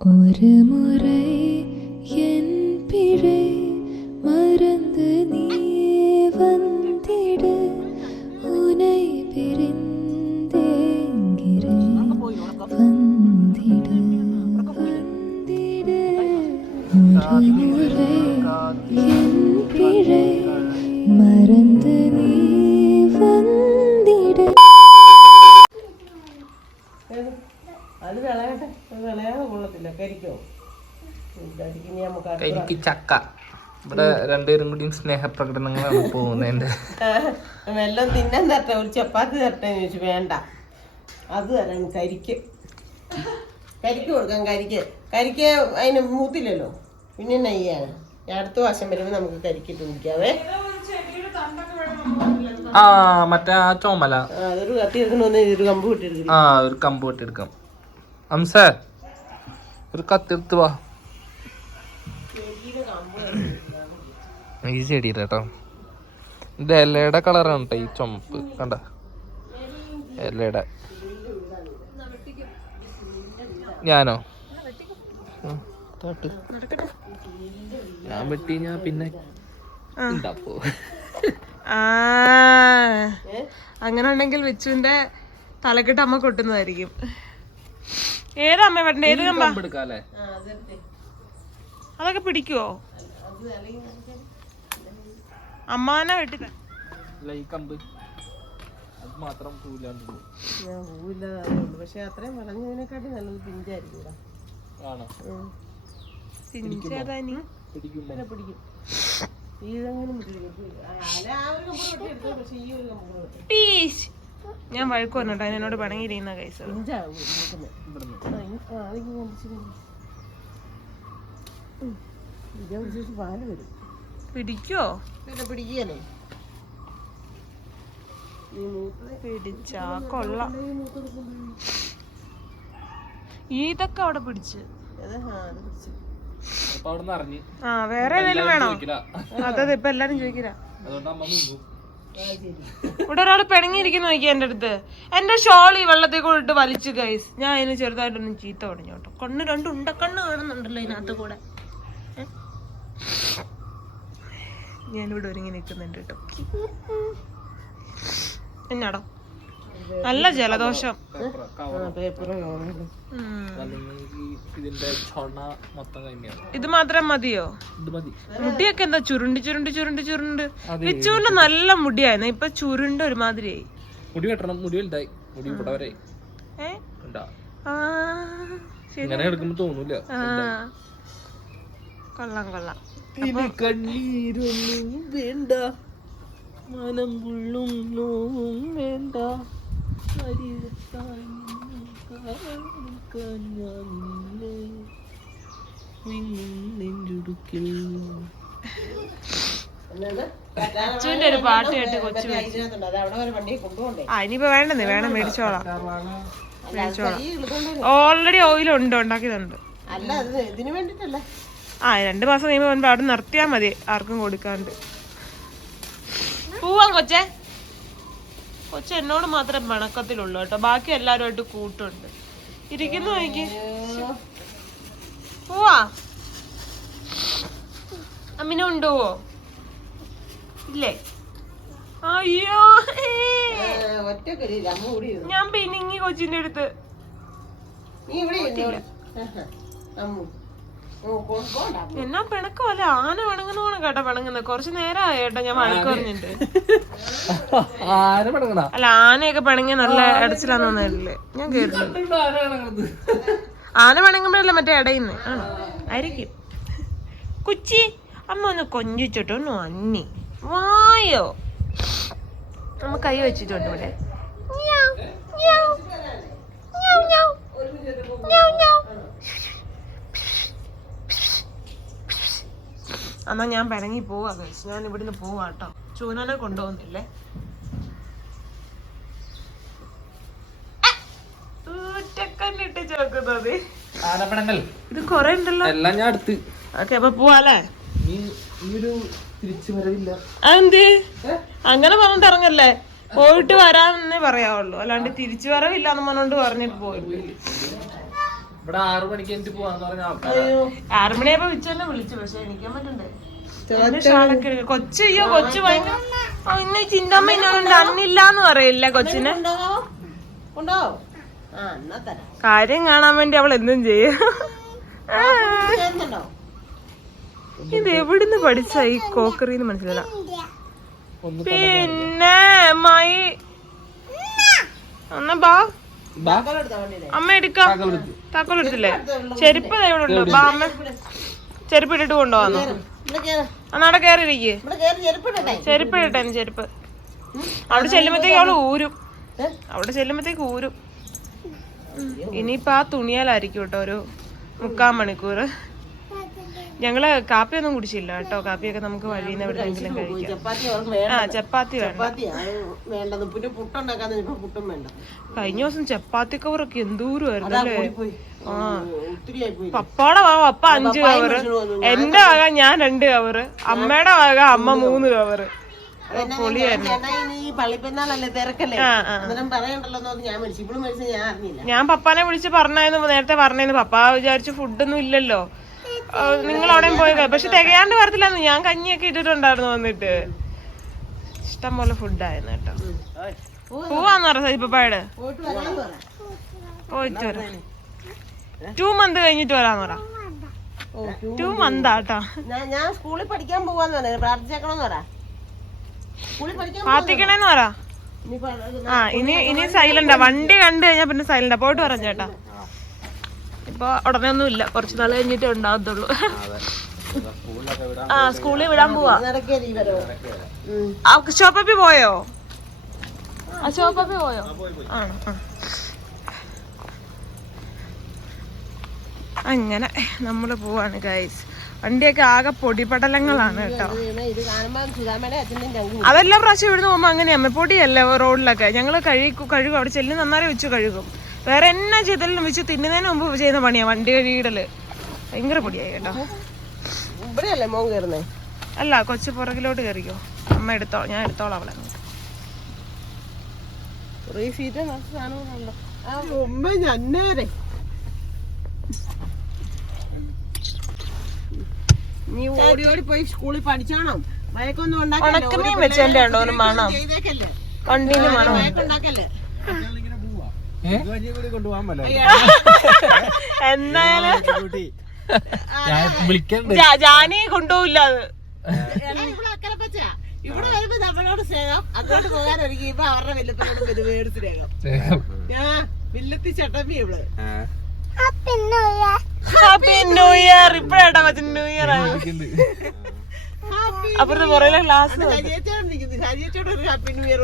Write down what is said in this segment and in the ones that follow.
ஒரு முறை കരിക്ക് ചക്ക. ഇവിടെ രണ്ടുപേരും കൂടിയും സ്നേഹപ്രകടനങ്ങളാണ് പോകുന്നതിന്റെ വെല്ലം തിന്നാൻ തരട്ടെ ഒരു ചപ്പാത്തി തരട്ടെ ചോദിച്ചു. വേണ്ട. അത് തരാം കരിക്ക്. കരിക്ക് കൊടുക്കാം കരിക്ക്. കരിക്ക് അതിന് മൂത്തില്ലല്ലോ. പിന്നെ നെയ്യാണ്. അടുത്ത വശം വരുമ്പോൾ നമുക്ക് കരിക്കിട്ട് കുടിക്കാവേ ആ മറ്റേ ആ ചോമല. ഒരു കത്തി എടുക്കണമെന്ന് ഇതൊരു കമ്പ് കിട്ടിയെടുക്കില്ല ആ ഒരു കമ്പ് വെട്ടിയെടുക്കാം അംസേ ഒരു കത്തെടുത്ത് വാ. ഈ കേട്ടോ ഇത് ഇലയുടെ കളറാണ് കേട്ടോ ഈ ചുമപ്പ്. കണ്ട? ഇലയുടെ. ഞാനോ? താട്ട്. ഞാൻ വെട്ടി ഞാൻ പിന്നെ അങ്ങനെ ഉണ്ടെങ്കിൽ വിച്ചുവിന്റെ തലക്കെട്ട് അമ്മ കൊട്ടുന്നതായിരിക്കും. ഏതാ അമ്മ വേണ്ട ഏത് കമ്പാ എടുക്കാല്ലേ? അതൊക്കെ പിടിക്കുവോ? അമ്മാനെ വെട്ടി അത് മാത്രം പൂലാണ്ട് ഞാൻ പൂവില്ലാതെ ഉള്ളൂ. പക്ഷെ അത്രയും വളഞ്ഞതിനെക്കാട്ടി നല്ലത് പിഞ്ചായിരിക്കും ആണോ? പിടിക്കും. പിടിക്കും. അല്ല ആ ഒരു കമ്പ് വെട്ടിയെടുത്തു പക്ഷെ ഈ ഒരു കമ്പ് വെട്ടി പീസ് ഞാൻ വഴക്ക് വന്നിട്ടോ അതിനോട് പണങ്ങിയിരിക്കുന്ന കൈസ്. ഇതേ പിടിച്ചിട്ട് പാൽ വരും. പിടിക്കോ? പിന്നെ പിടിക്കുകയല്ലേ ഈ മൂത്തത് പിടിച്ചാ കൊള്ളാം. ഇതൊക്കെ അവിടെ പിടിച്ച്? ആ, വേറെ ഏതെങ്കിലും വേണോ? അതെ ഇപ്പൊ എല്ലാരും ചോദിക്കില്ല. ഇവിടെ ഒരാൾ പിണങ്ങിയിരിക്കുന്ന നോക്കി എന്റെ അടുത്ത്. എന്റെ ഷോൾ ഈ വെള്ളത്തിൽ കൊണ്ടിട്ട് വലിച്ചു ഗൈസ് ഞാൻ അതിന് ചെറുതായിട്ടൊന്നും ചീത്ത പറഞ്ഞു കേട്ടോ. കണ്ണ് രണ്ട് ഉണ്ടക്കണ്ണ് കാണുന്നുണ്ടല്ലോ ഇതിനകത്ത് കൂടെ. ഏ? ഞാനിവിടെ ഒരുങ്ങി നിൽക്കുന്നുണ്ട് കേട്ടോ. എന്നാടോ? നല്ല ജലദോഷം. ഇത് മാത്രം മതിയോ? മുടിയൊക്കെ എന്താ ചുരുണ്ട് ചുരുണ്ട് ചുരുണ്ട് ചുരുണ്ട്? വിച്ചുവിന്റെ നല്ല മുടിയായിരുന്നു. ഇപ്പൊ ചുരുണ്ട് ഒരുമാതിരിയായി. മുടി വെട്ടണം. മുടി വലുതായി. മുടി ഇവിടെ ഇങ്ങനെ എടുക്കുമ്പോ തോന്നൂല. കൊള്ളാം കൊള്ളാം. ഇനി കണ്ണീരൊന്നും വേണ്ട. മനം പുള്ളും നോവും വേണ്ട. എന്നത്? ഒരു പാട്ട് കേട്ട് കൊച്ചു ആ ഇനിയിപ്പോ വേണ്ടെന്നേ വേണം മേടിച്ചോളാം. മേടിച്ചോളാം. ഓൾറെഡി ഓയിൽ ഉണ്ട് ഉണ്ടാക്കിയതുണ്ട് അല്ല അത് ഇതിനു വേണ്ടിട്ടല്ല? ആ രണ്ട് മാസം കഴിയുമ്പോൾ വരുമ്പോ അവിടെ നിർത്തിയാ മതി ആർക്കും കൊടുക്കാണ്ട്. പോവാം കൊച്ചെ. കൊച്ചെ എന്നോട് മാത്രമേ പിണക്കത്തിലുള്ളൂ കേട്ടോ. ബാക്കി എല്ലാരുമായിട്ട് കൂട്ടുണ്ട്. ഇരിക്കുന്നു എനിക്ക് പോവാ. അമ്മിനെ ഉണ്ടോവോ ഇല്ലേ? അയ്യോ. ഞാൻ പിന്നിങ്ങി കൊച്ചിന്റെ അടുത്ത്. നീ ഇവിടെ ഇരുന്നോ. പിണക്കം. എന്നാ ആന പിണങ്ങുന്ന കേട്ടോ പിണങ്ങുന്നത്. കുറച്ച് നേരമായി കേട്ടോ ഞാൻ വഴക്ക് പറഞ്ഞിട്ട് അല്ല ആനയൊക്കെ പിണങ്ങി നല്ല ഇടച്ചിലാന്ന് തോന്നല്ലേ ഞാൻ കേട്ടിട്ടുണ്ട്. ആന പിണങ്ങുമ്പോഴല്ലേ മറ്റേ ഇടയിന്ന്? ആണോ ആയിരിക്കും. കുച്ചി അമ്മ ഒന്ന് കൊഞ്ചിച്ചിട്ടോ ഒന്ന് അന്നി വായോ. അമ്മ കൈ വെച്ചിട്ടുണ്ട് ഇവിടെ. മ്യാവ്, മ്യാവ്, മ്യാവ്, മ്യാവ്. മ്യാവ്, മ്യാവ്. എന്നാ ഞാൻ പിണങ്ങി പോവാ guys. ഞാൻ ഇവിടുന്ന് പോവാ കേട്ടോ ചൂനനെ കൊണ്ടുപോകുന്നില്ലേ? ചോക്കുന്നത് ഇത് കൊറേ ഉണ്ടല്ലോ. എല്ലാം ഞാൻ അടുത്ത് ഓക്കെ അപ്പൊ പോവാല്ലേ? അതെന്ത് അങ്ങനെ പറഞ്ഞിട്ട് ഇറങ്ങല്ലേ? പോയിട്ട് വരാമെന്നേ പറയാവുള്ളൂ. അല്ലാണ്ട് തിരിച്ചു വരവില്ല എന്ന് പറഞ്ഞോണ്ട് പറഞ്ഞിട്ട് പോയി ഇവിടെ ആറു മണിക്ക് എനിക്ക് പോവാന്ന് പറഞ്ഞ ആൾക്കാരാ. അയ്യോ. ആറുമണിയായപ്പോ വിളിച്ചല്ലേ വിളിച്ചു. പക്ഷെ എനിക്കാൻ പറ്റണ്ടേ. കൊച്ചു അയ്യോ കൊച്ചു ഇന്ന് ചിന്തമ്മ ഇന്നൊന്നും അന്നില്ലാന്ന് പറയില്ല കൊച്ചിന്? എന്നാ കാര്യം കാണാൻ വേണ്ടി അവൾ എന്തും ചെയ്യും. ഇത് എവിടുന്ന് പഠിച്ച ഈ കോക്കറിന്ന് മനസ്സിലാ ഒന്ന് പിന്നെ മൈ എന്നാ ബാ. അമ്മ എടുക്കാം. താക്കോൽ എടുത്തില്ലേ? ചെരുപ്പ് ഇവിടെ ഉണ്ട്. ബാ അമ്മ. ചെരുപ്പ് ഇട്ടിട്ട് കേറ്. അന്നാടെ കയറി ഇരിക്കേ ഇവിടെ കേറി. ചെരുപ്പിടട്ടെ ചെരുപ്പ് ഇടട്ടെ ചെരുപ്പ്. അവിടെ ചെല്ലുമ്പത്തേക്ക് അവൾ ഊരും? അവിടെ ചെല്ലുമ്പത്തേക്ക് ഊരും. ഇനിയിപ്പോ ആ തുണിയാലായിരിക്കും കേട്ടോ ഒരു മുക്കാൽ മണിക്കൂർ ഞങ്ങൾ കാപ്പിയൊന്നും കുടിച്ചില്ല കേട്ടോ. കാപ്പിയൊക്കെ നമുക്ക് വഴിയിൽ നിന്ന് എവിടെയെങ്കിലും കഴിക്കാം. ആ ചപ്പാത്തി വേണ്ട. ചപ്പാത്തി വേണ്ടത്. പിന്നെ പുട്ടുണ്ടാക്കാന്ന് ഇപ്പൊ പുട്ടും വേണ്ട. കഴിഞ്ഞ ദിവസം ചപ്പാത്തി കവറൊക്കെ എന്തൂരമായിരുന്നു ആയിരുന്നു അല്ലേ? പോയി പപ്പാടെ വക പപ്പ അഞ്ച് കവറ്. എന്റെ വക ഞാൻ രണ്ട് കവറ്. അമ്മയുടെ വക അമ്മ മൂന്ന് കവറ്. ആ ആ. ഞാൻ പപ്പാനെ വിളിച്ച് പറഞ്ഞായിരുന്നു. നേരത്തെ പറഞ്ഞായിരുന്നു പപ്പ വിചാരിച്ചു ഫുഡൊന്നും ഇല്ലല്ലോ. ആ, നിങ്ങൾ അവിടെയും പോയി പക്ഷെ തികയാണ്ട് വരത്തില്ലെന്ന് ഞാൻ കഞ്ഞിയൊക്കെ ഇട്ടിട്ടുണ്ടായിരുന്നു വന്നിട്ട്. ഇഷ്ടം പോലെ ഫുഡായിരുന്നു കേട്ടോ. പോവാന്ന് പറ സജിപ്പപ്പായുടെ പോയിട്ട് വരാം. ടു മന്ത് കഴിഞ്ഞിട്ട് വരാന്ന് പറ. ടു മന്താട്ടാ ഞാൻ ഞാൻ സ്കൂളിൽ പഠിക്കാൻ പോവാന്ന് പറഞ്ഞു പ്രാർത്ഥിച്ചേക്കണമെന്ന് പറ. പ്രാർത്ഥിക്കണേന്ന് പറ. ഇനി ആ ഇനി ഇനി സൈലന്റാ വണ്ടി കണ്ടു കഴിഞ്ഞാ പിന്നെ സൈലന്റാ പോയിട്ട് പറഞ്ഞു ഇപ്പൊ ഉടനെ ഒന്നും ഇല്ല കുറച്ച് നാൾ കഴിഞ്ഞിട്ടേ ഉണ്ടാകത്തുള്ളൂ. ആ സ്കൂളിൽ വിടാൻ പോവാ. ഷോപ്പപ്പി പോയോ? ആ ഷോപ്പപ്പി പോയോ? ആണോ ആ. അങ്ങനെ നമ്മൾ പോവാണ് ഗൈസ് വണ്ടിയൊക്കെ ആകെ പൊടിപടലങ്ങളാണ് കേട്ടോ. അതെല്ലാം പ്രാവശ്യം ഇവിടുന്ന് പോകുമ്പോ അങ്ങനെയാ. പൊടിയല്ലേ റോഡിലൊക്കെ ഞങ്ങൾ കഴുകി കഴുകും. അവിടെ ചെല്ലും നന്നായി വെച്ച് കഴുകും. വേറെ എന്നാ ചെയ്താലും വെച്ച് തിന്നുന്നതിന് മുമ്പ് ചെയ്യുന്ന പണിയാ വണ്ടി കഴുകിയിടൽ. ഭയങ്കര പൊടിയായി കേട്ടോ. ഇവിടെയല്ലേ മോൻ കയറുന്നേ അല്ല കൊച്ചു പുറകിലോട്ട് കയറിക്കോ അമ്മ എടുത്തോ ഞാൻ എടുത്തോളാം അവളെ. നീ ഓടി ഓടി പോയി സ്കൂളിൽ പഠിച്ചാണോ. മയക്കൊന്നും ഉണക്കമീൻ വെച്ചതിന്റെ ഉണ്ടോ ഒരു മണം. കണ്ടിന്യൂ മണം. മയക്കുണ്ടാക്കല്ലേ? എന്തായാലും ജാനി കൊണ്ടുപോയില്ല അത്. ഇവിടെ വരുമ്പോ നമ്മളോട് സ്നേഹം അങ്ങോട്ട് പോകാൻ ഒരുങ്ങി ഇപ്പൊ അവരുടെ വല്യപ്പനോട് ഒരുപാട് സ്നേഹം. ഞാൻ വില്ലത്തി ചട്ടമ്പി ഇവൾ ഹാപ്പി ന്യൂ ഇയർ ഇപ്പഴാട്ടാ മറ്റേ ന്യൂ ഇയർ ആണ് അപ്പുറത്തെ പുറയിലെ ക്ലാസ് ഒരു ഹാപ്പി ന്യൂ ഇയർ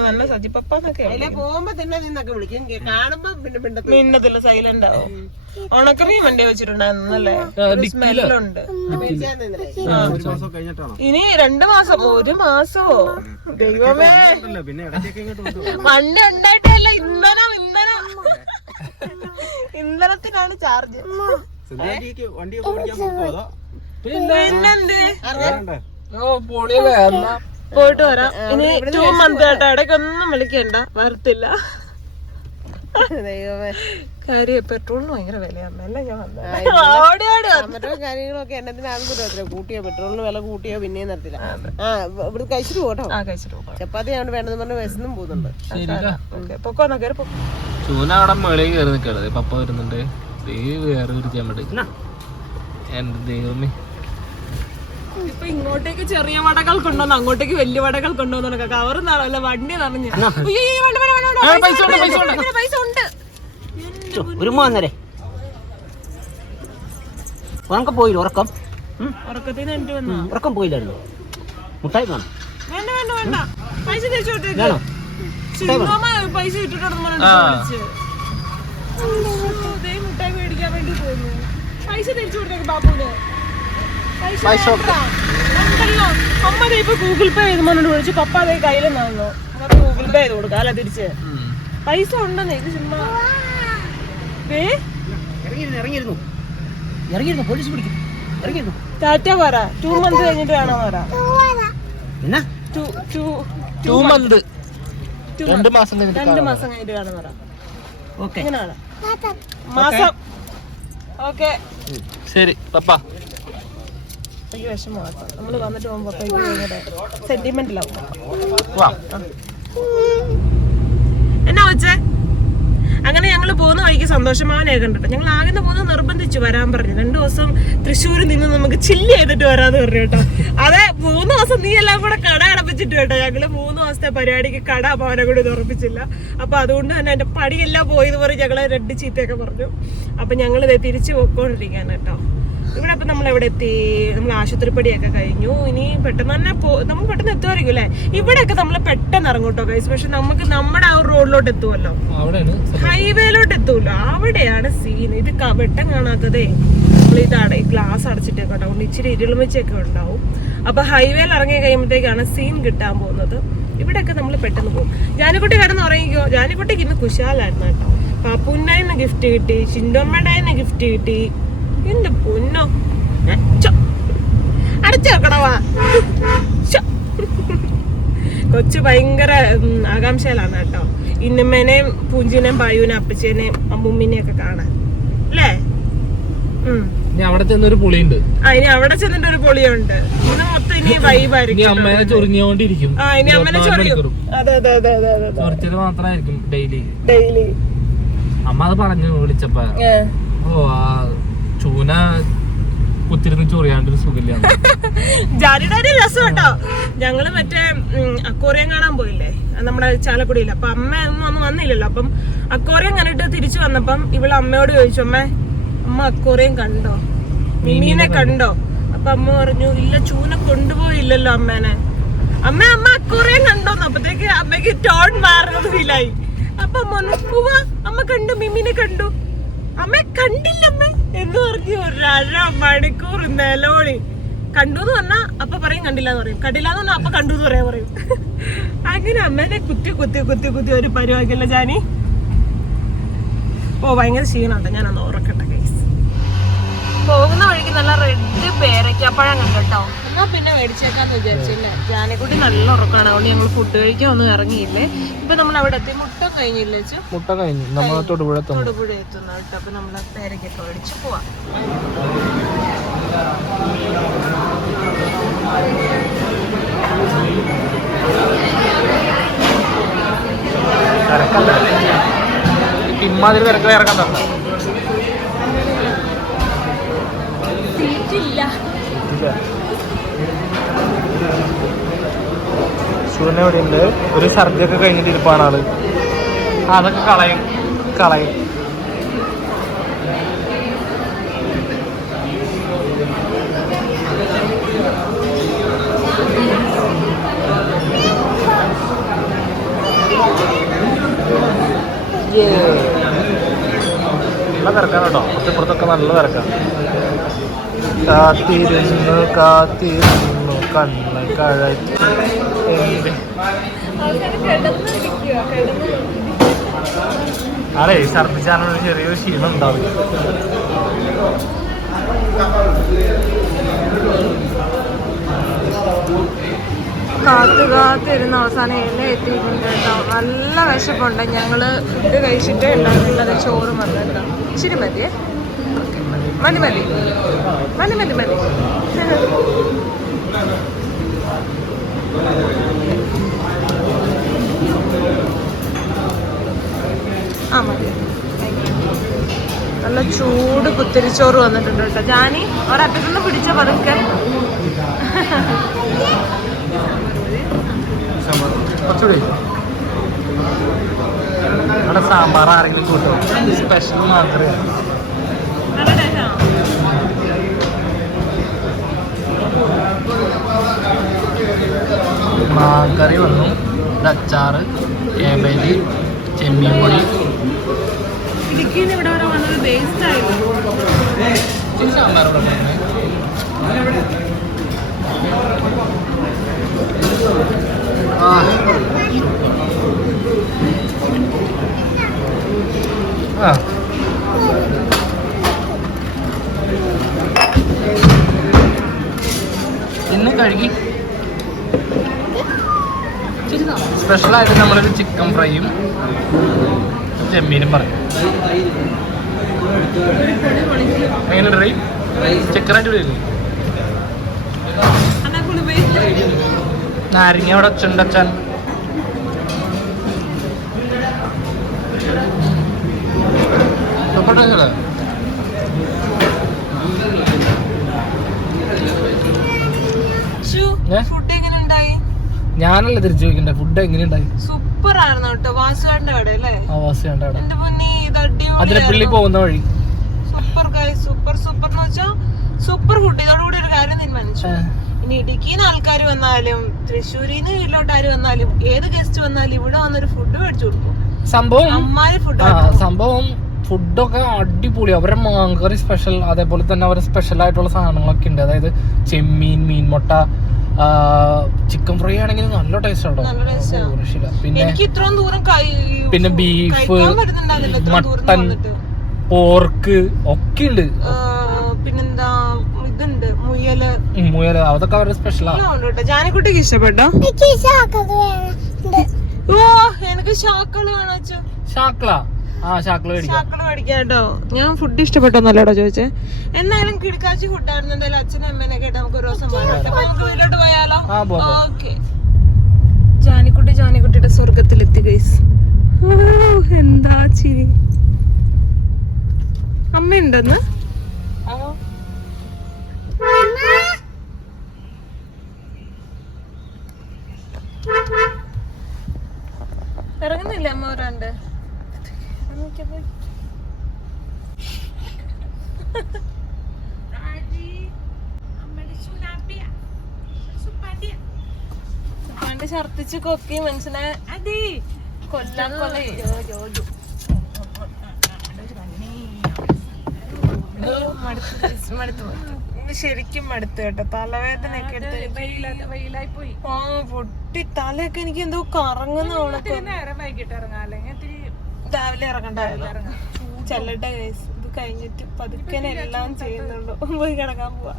നല്ല സജിപ്പപ്പ എന്നൊക്കെ അതിലെ പോകുമ്പോ തന്നെ നിന്നൊക്കെ വിളിക്കും. കേ- കാണുമ്പോ പിന്നെ മിണ്ടത്ത് മിന്നത്തില്ല സൈലന്റ് ആവും. ഉണക്കമീൻ വണ്ടി വെച്ചിട്ടുണ്ടായിരുന്നു അല്ലേ? സ്മെല്ലുണ്ട്. ഇനി രണ്ടു മാസം ഒരു മാസമോ ദൈവമേ. വണ്ടി ഉണ്ടായിട്ടല്ല ഇന്ധനം ഇന്ധനം. ഇന്ധനത്തിനാണ് ചാർജ് പോയിട്ട് വരാം. ഇനി ടു മന്ത് കേട്ടോ ഇടയ്ക്കൊന്നും വിളിക്കണ്ട. വരത്തില്ല. കാര്യ പെട്രോളിന് ഭയങ്കര വിലയാണ്. അല്ല ഞാൻ. മറ്റോ കാര്യങ്ങളൊക്കെ കൂട്ടിയോ പെട്രോളിന് വില കൂട്ടിയോ പിന്നെയും നിർത്തില്ല ആ ഇവിടെ കഴിച്ചിട്ട് പോട്ടോ. ചപ്പാത്തി ആണ് വേണമെന്ന് പറഞ്ഞ് വിശന്നും പോകുന്നുണ്ട്. ശരിടാ. ഓക്കെ പൊക്കോ എന്നാ കയറി പൊക്കോ ചൂന അവിടെ മേളിൽ കയറി നിൽക്കണത് പപ്പ വരുന്നുണ്ട്. ദേ വേറെ പിടിക്കാൻ വേണ്ടി എന്റെ ദൈവമേ. ഇപ്പൊ ഇങ്ങോട്ടേക്ക് ചെറിയ വടകൾ കൊണ്ടുവന്ന് അങ്ങോട്ടേക്ക് വലിയ വടകൾ കൊണ്ടുവന്നൊക്കെ കവർ നിറല്ല വണ്ടി നിറഞ്ഞു. പൈസ ഉണ്ട്, ഒരു വന്നേരെ ഉറക്കം പോയില്ല ഉറക്കം? ഉറക്കം പോയില്ലായിരുന്നു. മുട്ടായി വേണം. വേണ്ട വേണ്ട വേണ്ട. പൈസ തിരിച്ചു വിട്ടേക്ക്. പൈസ ഇട്ടിട്ടുണ്ടെന്ന് പറഞ്ഞിട്ട് വിളിച്ച്. ഓ, ദേ മുട്ടായി മേടിക്കാൻ വേണ്ടി പോയിരുന്നു പൈസ തിരിച്ചു കൊടുത്തേക്ക് ബാബുവിന്. പൈസ. ഉണ്ടല്ലോ. അമ്മ ഇപ്പൊ ഗൂഗിൾ പേ ചെയ്ത് പറഞ്ഞിട്ട് വിളിച്ചു പപ്പ അതേ കയ്യിൽ നിന്നു. ഗൂഗിൾ പേ ചെയ്ത് കൊടുക്കാം അല്ല തിരിച്ച്? പൈസ ഉണ്ടെന്നേ ഇത് ചുമ്മാ. ഇറങ്ങിയിരുന്നു ഇറങ്ങിയിരുന്നു. പോലീസ് പിടിക്കും. ഇറങ്ങിയിരുന്നു. ടാറ്റ പറ ടു മന്ത് കഴിഞ്ഞിട്ട് വേണോ പറ എന്നാ? ടു ടു ടു മന്ത് രണ്ട് മാസം കഴിഞ്ഞിട്ട് രണ്ട് മാസം കഴിഞ്ഞിട്ട് കാണാൻ പറ ഓക്കെ മാസം ഓക്കെ. ശരി പപ്പ. എനിക്ക് വിഷമമാട്ടോ നമ്മൾ വന്നിട്ട് പോകുമ്പോ ഭയങ്കര സെന്റിമെന്റിലാവും എന്നാ വെച്ചേ അങ്ങനെ ഞങ്ങൾ പോകുന്ന വഴിക്ക് സന്തോഷമാവനെ കണ്ടിട്ട്. ഞങ്ങൾ ആകെ പോകുന്നത് നിർബന്ധിച്ചു വരാൻ പറഞ്ഞു. രണ്ട് ദിവസം തൃശ്ശൂരിൽ നിന്ന് നമുക്ക് ചില്ല് ചെയ്തിട്ട് വരാന്ന് പറഞ്ഞു കേട്ടോ. അതെ മൂന്ന് ദിവസം നീ എല്ലാം കൂടെ കട അടപ്പിച്ചിട്ട് കേട്ടോ. ഞങ്ങൾ മൂന്ന് ദിവസത്തെ പരിപാടിക്ക് കട അവനെ കൂടി ഉറപ്പിച്ചില്ല. അപ്പൊ അതുകൊണ്ട് തന്നെ എന്റെ പടിയെല്ലാം പോയെന്ന് പറഞ്ഞ് ഞങ്ങളെ രണ്ട് ചീത്തയൊക്കെ പറഞ്ഞു. അപ്പൊ ഞങ്ങൾ തിരിച്ചു പോയിക്കൊണ്ടിരിക്കാൻ കേട്ടോ. ഇവിടെ അപ്പൊ നമ്മൾ എവിടെ എത്തി? നമ്മൾ ആശുപത്രിപ്പടിയൊക്കെ കഴിഞ്ഞു. ഇനി പെട്ടെന്ന് തന്നെ പോ നമ്മൾ പെട്ടെന്ന് എത്തുമായിരിക്കും അല്ലേ? ഇവിടെയൊക്കെ നമ്മൾ പെട്ടെന്ന് ഇറങ്ങും കേട്ടോ ഗൈസ് പക്ഷെ നമുക്ക് നമ്മുടെ ആ റോഡിലോട്ട് എത്തുമല്ലോ. ഹൈവേയിലോട്ട് എത്തുമല്ലോ അവിടെയാണ് സീൻ ഇത് വെട്ടം കാണാത്തതേ. നമ്മൾ ഇതാണ് ഈ ഗ്ലാസ് അടച്ചിട്ടൊക്കെ ഉണ്ടാവും. ഇച്ചിരി ഇരുളുമിച്ചൊക്കെ ഉണ്ടാവും. അപ്പൊ ഹൈവേയിൽ ഇറങ്ങി കഴിയുമ്പോഴത്തേക്കാണ് സീൻ കിട്ടാൻ പോകുന്നത്. ഇവിടെയൊക്കെ നമ്മൾ പെട്ടെന്ന് പോകും. ജാനിക്കുട്ടി കിടന്ന് ഉറങ്ങിക്കോ? ജാനിക്കുട്ടിക്ക് ഇന്ന് കുശാലായിരുന്നു കേട്ടോ. പാപ്പുന്നായി ഗിഫ്റ്റ് കിട്ടി ചിന്തോമ്മയുടെ ഗിഫ്റ്റ് കിട്ടി. എന്റെ പൊന്നോ. ഏ, ചോ. അടച്ചു വെക്കണവാ ചോ. കൊച്ചു ഭയങ്കര ആകാംക്ഷയിലാണ് കേട്ടോ. ഇന്നമ്മേനെയും പൂഞ്ചിനെയും പായുവിനെ അപ്പച്ചേനെയും അമ്മൂമ്മിനെയും ഒക്കെ കാണാൻ. അല്ലേ? അവിടെ ചെന്നൊരു പുളിയുണ്ട്. ആ ഇനി അവിടെ ചെന്നിട്ട് ഒരു പൊളിയുണ്ട്. ഇന്ന് മൊത്തം ഇനി വൈബായിരിക്കും അമ്മയെ ചൊറിഞ്ഞോണ്ടിരിക്കും ആ ഇനി അമ്മനെ ചൊറിയും. അതെ അതെ അതെ അതെ അതെ ചൊറിച്ചത് മാത്രമായിരിക്കും ഡെയിലി. ഡെയിലി. അമ്മ അത് പറഞ്ഞു വിളിച്ചപ്പോ ഓ ചൂന കുത്തിരുന്ന് ചൊറിയാണ്ടൊരു സുഖമില്ല. ജാനിയുടെ ഒരു രസം കേട്ടോ ഞങ്ങൾ മറ്റേ അക്കോറിയം കാണാൻ പോയില്ലേ? നമ്മുടെ ചാലക്കുടിയിൽ അപ്പൊ അമ്മ ഒന്നും ഒന്നും വന്നില്ലല്ലോ. അപ്പം അക്കോറിയം കണ്ടിട്ട് തിരിച്ചു വന്നപ്പം ഇവൾ അമ്മയോട് ചോദിച്ചു അമ്മ അമ്മ അക്കോറിയം കണ്ടോ? മിമീനെ കണ്ടോ? അപ്പൊ അമ്മ പറഞ്ഞു ഇല്ല ചൂന കൊണ്ടുപോയില്ലല്ലോ അമ്മേനെ. അമ്മ അമ്മ അക്കോറിയം കണ്ടോന്ന്. അപ്പത്തേക്ക് അമ്മയ്ക്ക് ടോൺ മാറുന്നത് ഫീലായി അപ്പൊ അമ്മ അമ്മ കണ്ടു മിമിനെ കണ്ടു. അമ്മ കണ്ടില്ല അമ്മ. എന്ന് പറഞ്ഞു ഒരു അര മണിക്കൂർ നിലവിളി കണ്ടു എന്ന് പറഞ്ഞാ അപ്പൊ പറയും കണ്ടില്ല എന്ന് പറയും. കണ്ടില്ല എന്ന് പറഞ്ഞാ അപ്പൊ കണ്ടു എന്ന് പറയാ. പറയും അങ്ങനെ അമ്മേനെ കുത്തി കുത്തി കുത്തി കുത്തി ഒരു പരിപാടിയല്ല ജാനി. ഓ ഭയങ്കര ക്ഷീണുണ്ട്. ഞാനൊന്ന് ഉറക്കട്ടെ കേസ് പോകുന്ന വഴിക്ക് നല്ല റെഡ് പേരയ്ക്കപ്പഴം കണ്ടോ എന്നാ പിന്നെ മേടിച്ചേക്കാന്ന് വിചാരിച്ചില്ലേ? ജാനെക്കുട്ടി നല്ല ഉറക്കമാണ് അതുകൊണ്ട് ഞങ്ങൾ ഫുഡ് കഴിക്കാൻ ഒന്നും ഇറങ്ങിയില്ലേ? ഇപ്പൊ നമ്മൾ അവിടെ എത്തി. മുട്ട കഴിഞ്ഞില്ലേ മുട്ട കഴിഞ്ഞു. നമ്മൾ തൊടുപുഴ തൊടുപുഴ എത്തുന്ന കേട്ടോ. അപ്പൊ നമ്മൾ പേരക്കൊക്കെ മേടിച്ച് പോവാം. ഇമ്മാതിരി ഇമ്മാതിരി ഇറക്കാൻ തന്നെ കണ്ടോ സൂര്യൻ ഉണ്ട് ഒരു ഒക്കെ കഴിഞ്ഞിട്ട് ഇരിപ്പാണ് ആൾ. അതൊക്കെ കളയും. കളയും. നല്ല തിരക്കാണ് കേട്ടോ. ഇപ്പുറത്തൊക്കെ നല്ല തിരക്കാണ്. കാത്തിരുന്നു കാത്തിരുന്നു കണ്ണ് അതെ ഛർദിച്ചാനൊരു ചെറിയൊരു ക്ഷീണം ഉണ്ടാവും കാത്തു കാത്തിരുന്ന് അവസാനം എന്നെ എത്തിയിട്ടുണ്ട് കേട്ടോ. നല്ല വിശപ്പുണ്ട്. ഞങ്ങൾ ഫുഡ് കഴിച്ചിട്ട് ഉണ്ടാക്കുന്നത് ചോറ് വന്നു കേട്ടോ ഇച്ചിരി മതിയേ? മതി മതി. മതി മതി മതി. ആ മതി. നല്ല ചൂട് കുത്തിരിച്ചോറ് വന്നിട്ടുണ്ട് കേട്ടോ. ജാനി ഒരറ്റത്തുനിന്ന് പിടിച്ച പതുക്കെ. സാമ്പാർ ആരെങ്കിലും കൂട്ടും? സ്പെഷ്യൽ മാത്രമേ മാങ്കറി വന്നു. അച്ചാർ അച്ചാറ് കേബേജ് ചെമ്മീൻ പൊടി. ഇടുക്കിയിൽ ഇവിടെ വരെ വന്നത് വേസ്റ്റ് ആയിരുന്നു. ഇച്ചിരി സാമ്പാർ ആ ആ ഇന്ന് കഴുകി സ്പെഷ്യലായിട്ട് നമ്മളൊരു ചിക്കൻ ഫ്രൈയും ചെമ്മീനും പറയും എങ്ങനെ ഡ്രൈ ചിക്കൻ അടിപൊളിയല്ലേ നാരങ്ങ അവിടെ ചുണ്ടച്ചാൻ ഏ? ഞാനല്ല തിരിച്ചു ചോദിക്കണ്ടേ? ഫുഡ് എങ്ങനെയുണ്ടായി സൂപ്പർ ആയിരുന്നു കേട്ടോ. വാസുവാണ്ട് അവിടെ അല്ലേ? ആവാസിയുണ്ട് അവിടെ. എന്റെ മുന്നേ ഇത് അതിരപ്പള്ളി പോകുന്ന വഴി. സൂപ്പർ ഗായ് സൂപ്പർ സൂപ്പർ എന്ന് വെച്ചാ സൂപ്പർ ഫുഡ് ഇതോടുകൂടി ഒരു കാര്യം തീരുമാനിച്ചു. ഇനി ഇടുക്കിന്ന് ആൾക്കാർ വന്നാലും തൃശ്ശൂരിന്ന് വീട്ടിലോട്ട് ആര് വന്നാലും ഏത് ഗസ്റ്റ് വന്നാലും ഇവിടെ വന്നൊരു ഫുഡ് മേടിച്ചു കൊടുക്കും. സംഭവം അമ്മാര് ഫുഡ് ആ സംഭവം ഫുഡൊക്കെ അടിപൊളി. അവരുടെ മാങ്കറി സ്പെഷ്യൽ അതേപോലെ തന്നെ അവരുടെ സ്പെഷ്യൽ ആയിട്ടുള്ള സാധനങ്ങളൊക്കെ ഉണ്ട്. അതായത് ചെമ്മീൻ മീൻമുട്ട ചിക്കൻ ഫ്രൈ ആണെങ്കിൽ നല്ല ടേസ്റ്റ് ആണോ. പിന്നെ പിന്നെ ബീഫ് മട്ടൻ പോർക്ക് ഒക്കെ ഉണ്ട്. പിന്നെന്താ ഇതുണ്ട്. മുയൽ. അതൊക്കെ അവരുടെ സ്പെഷ്യലാണ് ജാനിക്കുട്ടിക്ക് ഇഷ്ടപ്പെട്ടോ? ഓ എനിക്ക് ഷാക്കൾ വേണോ അച്ഛോ ഷാക്കൾ മേടിക്കാം. കേട്ടോ ഞാൻ ഫുഡ് ഇഷ്ടപ്പെട്ടോന്നല്ലോട്ടോ ചോദിച്ചേ. എന്നാലും കിടക്കാച്ചി ഫുഡായിരുന്നു എന്തായാലും അച്ഛനും അമ്മേനെ കേട്ട് നമുക്ക് ഒരു ദിവസം നമുക്ക് വീട്ടിലോട്ട് പോയാലോ. ഓക്കെ. ജാനിക്കുട്ടി ജാനിക്കുട്ടിയുടെ സ്വർഗത്തിലെത്തി ഗൈസ് എന്താ ചിരി. അമ്മ ഉണ്ടെന്ന് ഛർദിച്ച് കൊക്കി മനസ്സിനെ അടി. കൊല്ലാൻ കൊലേ മടുത്ത് മടുത്ത് ഇത് ശരിക്കും മടുത്ത് കേട്ടോ. തലവേദനയൊക്കെ എടുത്ത് ആ പൊട്ടി. തലയൊക്കെ എനിക്ക് എന്തോ കറങ്ങുന്ന ഓണൊക്കെ രാവിലെ ഇറങ്ങണ്ടായിരുന്നു ചെല്ലട്ടെ. ഇത് കഴിഞ്ഞിട്ട് പതുക്കനെ എല്ലാം ചെയ്യുന്നുള്ളൂ. പോയി കിടക്കാൻ പോവാ.